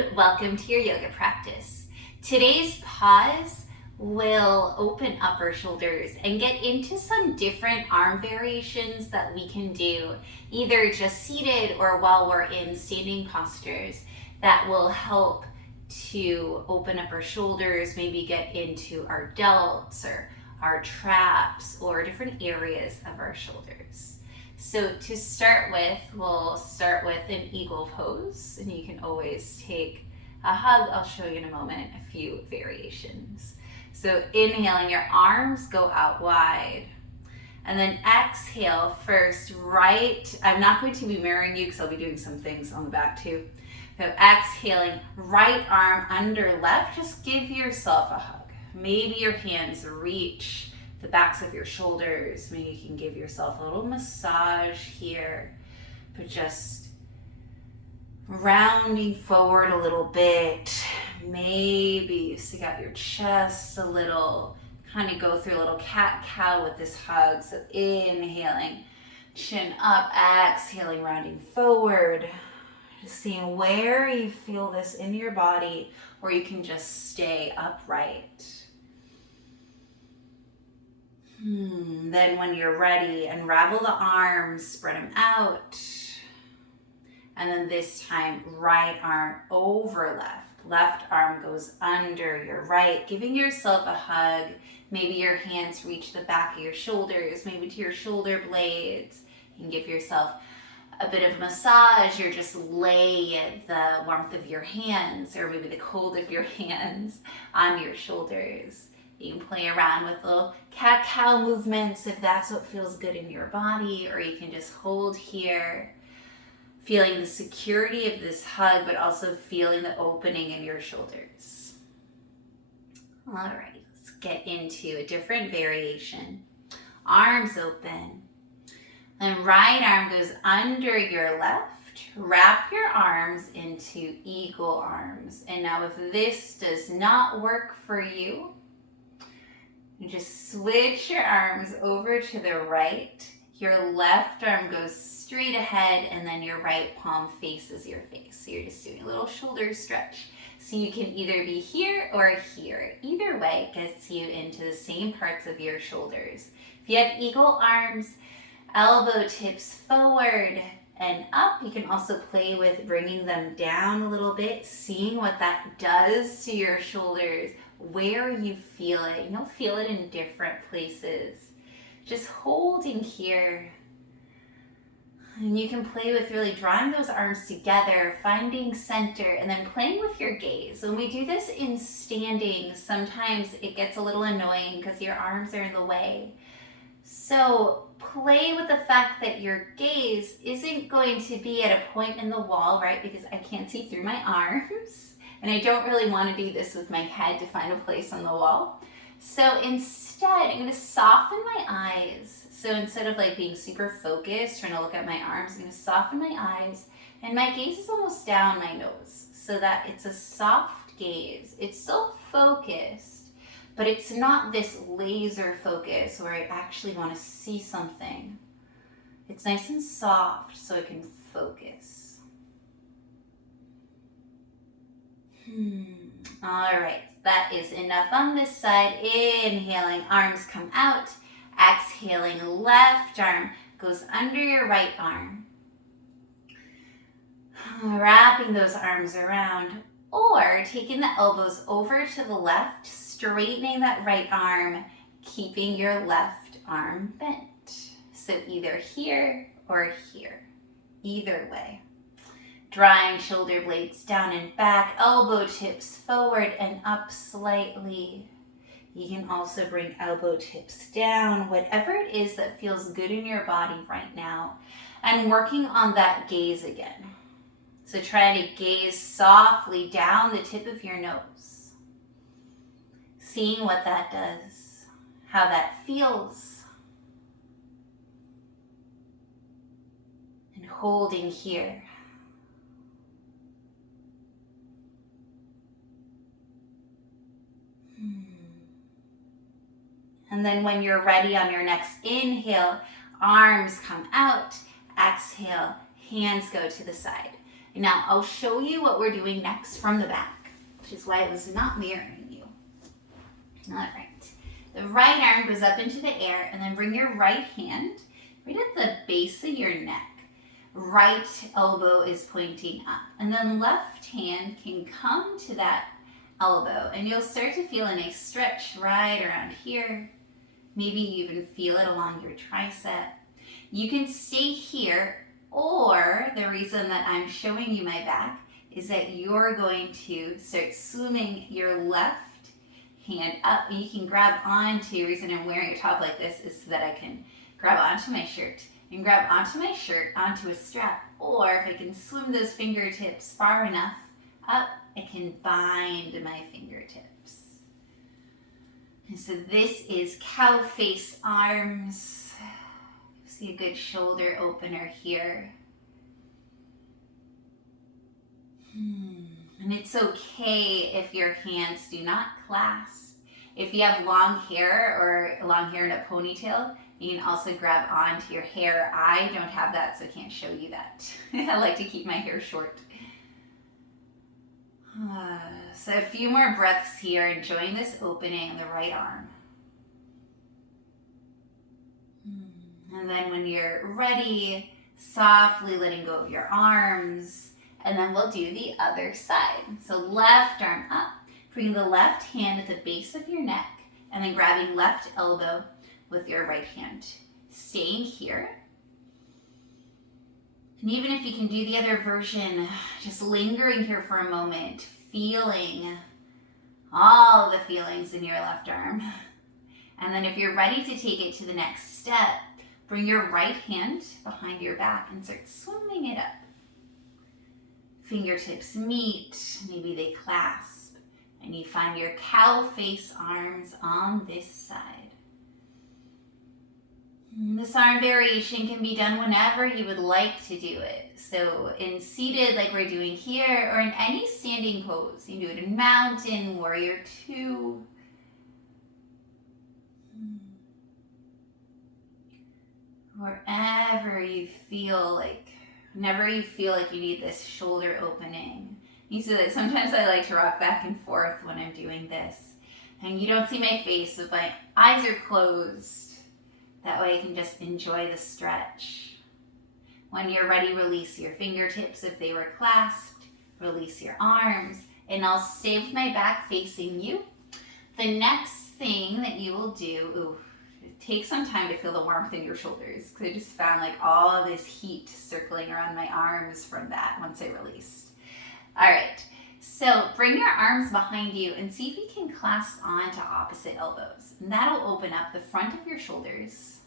and welcome to your yoga practice. Today's pause will open up our shoulders and get into some different arm variations that we can do, either just seated or while we're in standing postures, that will help to open up our shoulders, maybe get into our delts or our traps or different areas of our shoulders. So to start with, we'll start with an eagle pose, and you can always take a hug. I'll show you in a moment a few variations. So inhaling, your arms go out wide. And then exhale first, right. I'm not going to be mirroring you because I'll be doing some things on the back too. So exhaling, right arm under left, just give yourself a hug. Maybe your hands reach the backs of your shoulders. Maybe you can give yourself a little massage here, but just rounding forward a little bit. Maybe you stick out your chest a little, kind of go through a little cat-cow with this hug. So inhaling, chin up, exhaling, rounding forward. Just seeing where you feel this in your body, or you can just stay upright. Then when you're ready, unravel the arms, spread them out. And then this time, right arm over left. Left arm goes under your right, giving yourself a hug. Maybe your hands reach the back of your shoulders, maybe to your shoulder blades. You can give yourself a bit of massage, or just lay the warmth of your hands, or maybe the cold of your hands on your shoulders. You can play around with little cat-cow movements if that's what feels good in your body, or you can just hold here, feeling the security of this hug, but also feeling the opening in your shoulders. All right, let's get into a different variation. Arms open. Then right arm goes under your left. Wrap your arms into eagle arms. And now if this does not work for you, you just switch your arms over to the right. Your left arm goes straight ahead, and then your right palm faces your face. So you're just doing a little shoulder stretch. So you can either be here or here. Either way gets you into the same parts of your shoulders. If you have eagle arms, elbow tips forward and up. You can also play with bringing them down a little bit, seeing what that does to your shoulders, where you feel it. You'll feel it in different places. Just holding here. And you can play with really drawing those arms together, finding center, and then playing with your gaze. When we do this in standing, sometimes it gets a little annoying because your arms are in the way. So play with the fact that your gaze isn't going to be at a point in the wall, right? Because I can't see through my arms. And I don't really want to do this with my head to find a place on the wall. So instead, I'm going to soften my eyes. So instead of like being super focused, trying to look at my arms, I'm going to soften my eyes. And my gaze is almost down my nose so that it's a soft gaze. It's still focused, but it's not this laser focus where I actually want to see something. It's nice and soft so I can focus. All right, that is enough on this side. Inhaling, arms come out. Exhaling, left arm goes under your right arm. Wrapping those arms around, or taking the elbows over to the left, straightening that right arm, keeping your left arm bent. So either here or here, either way. Drawing shoulder blades down and back, elbow tips forward and up slightly. You can also bring elbow tips down, whatever it is that feels good in your body right now, and working on that gaze again. So try to gaze softly down the tip of your nose, seeing what that does, how that feels, and holding here. And then when you're ready on your next inhale, arms come out. Exhale, hands go to the side. Now I'll show you what we're doing next from the back, which is why it was not mirroring you. All right. The right arm goes up into the air, and then bring your right hand right at the base of your neck. Right elbow is pointing up, and then left hand can come to that elbow, and you'll start to feel a nice stretch right around here. Maybe you even feel it along your tricep. You can stay here, or the reason that I'm showing you my back is that you're going to start swimming your left hand up, and you can grab onto, the reason I'm wearing a top like this is so that I can grab onto my shirt and grab onto my shirt onto a strap, or if I can swim those fingertips far enough up, I can bind my fingertips. And so this is cow face arms. See a good shoulder opener here. And it's okay if your hands do not clasp. If you have long hair or long hair in a ponytail, you can also grab onto your hair. I don't have that, so I can't show you that. I like to keep my hair short. So a few more breaths here, enjoying this opening in the right arm. And then when you're ready, softly letting go of your arms, and then we'll do the other side. So left arm up, bring the left hand at the base of your neck, and then grabbing left elbow with your right hand. Staying here. And even if you can do the other version, just lingering here for a moment, feeling all the feelings in your left arm. And then if you're ready to take it to the next step, bring your right hand behind your back and start swimming it up. Fingertips meet, maybe they clasp, and you find your cow face arms on this side. This arm variation can be done whenever you would like to do it. So in seated like we're doing here, or in any standing pose. You can do it in mountain, warrior two. Wherever you feel like, whenever you feel like you need this shoulder opening. You see that sometimes I like to rock back and forth when I'm doing this. And you don't see my face, but my eyes are closed. That way I can just enjoy the stretch. When you're ready, release your fingertips if they were clasped. Release your arms. And I'll stay with my back facing you. The next thing that you will do, take some time to feel the warmth in your shoulders, because I just found like all of this heat circling around my arms from that once I released. All right, so bring your arms behind you and see if you can clasp onto opposite elbows. And that'll open up the front of your shoulders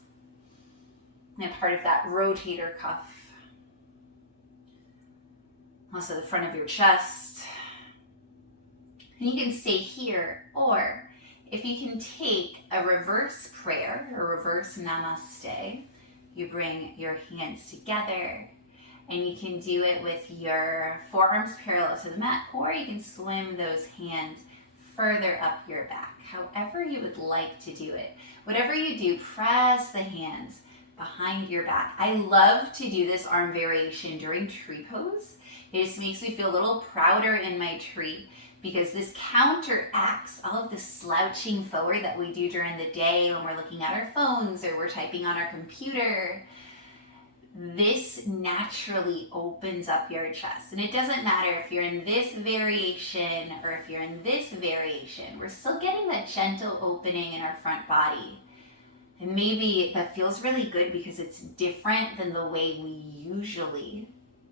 and part of that rotator cuff. Also the front of your chest. And you can stay here, or if you can take a reverse prayer, or reverse namaste, you bring your hands together, and you can do it with your forearms parallel to the mat, or you can swim those hands further up your back, however you would like to do it. Whatever you do, press the hands behind your back. I love to do this arm variation during tree pose. It just makes me feel a little prouder in my tree, because this counteracts all of the slouching forward that we do during the day when we're looking at our phones or we're typing on our computer. This naturally opens up your chest. And it doesn't matter if you're in this variation or if you're in this variation, we're still getting that gentle opening in our front body. And maybe that feels really good because it's different than the way we usually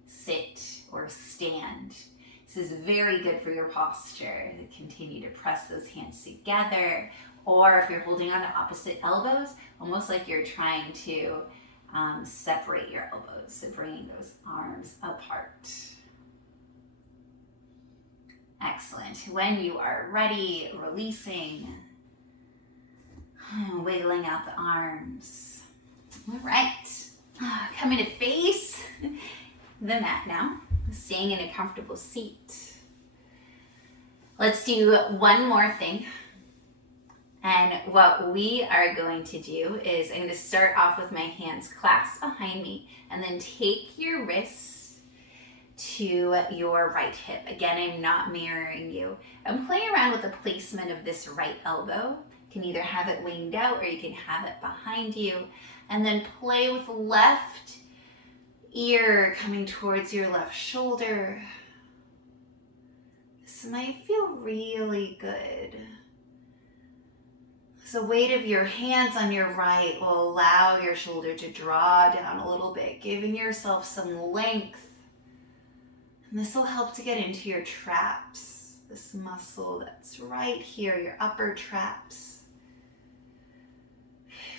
sit or stand. This is very good for your posture. Continue to press those hands together. Or if you're holding on to opposite elbows, almost like you're trying to separate your elbows. So bringing those arms apart. Excellent. When you are ready, releasing. Wiggling out the arms. All right. Coming to face the mat now. Staying in a comfortable seat. Let's do one more thing. And what we are going to do is I'm going to start off with my hands clasped behind me, and then take your wrists to your right hip. Again, I'm not mirroring you. I'm playing around with the placement of this right elbow. You can either have it winged out or you can have it behind you. And then play with left ear coming towards your left shoulder. This might feel really good. The weight of your hands on your right will allow your shoulder to draw down a little bit, giving yourself some length. And this will help to get into your traps, this muscle that's right here, your upper traps.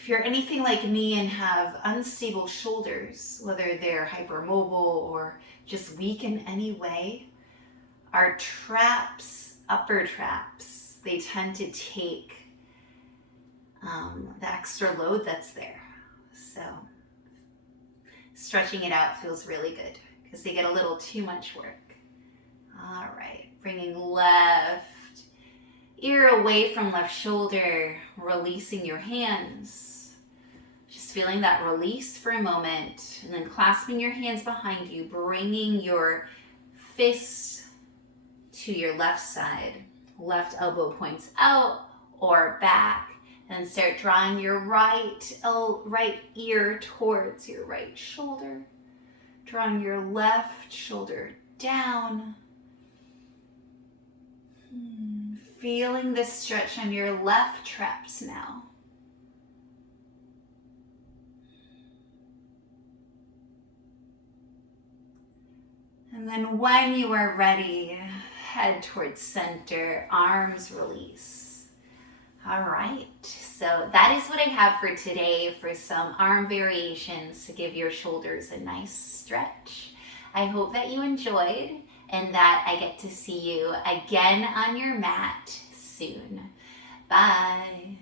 If you're anything like me and have unstable shoulders, whether they're hypermobile or just weak in any way, our traps, upper traps, they tend to take the extra load that's there. So stretching it out feels really good because they get a little too much work. All right, bringing left ear away from left shoulder, releasing your hands. Just feeling that release for a moment and then clasping your hands behind you, bringing your fists to your left side. Left elbow points out or back. And start drawing your right ear towards your right shoulder. Drawing your left shoulder down. Feeling the stretch on your left traps now. And then when you are ready, head towards center, arms release. All right, so that is what I have for today for some arm variations to give your shoulders a nice stretch. I hope that you enjoyed and that I get to see you again on your mat soon. Bye.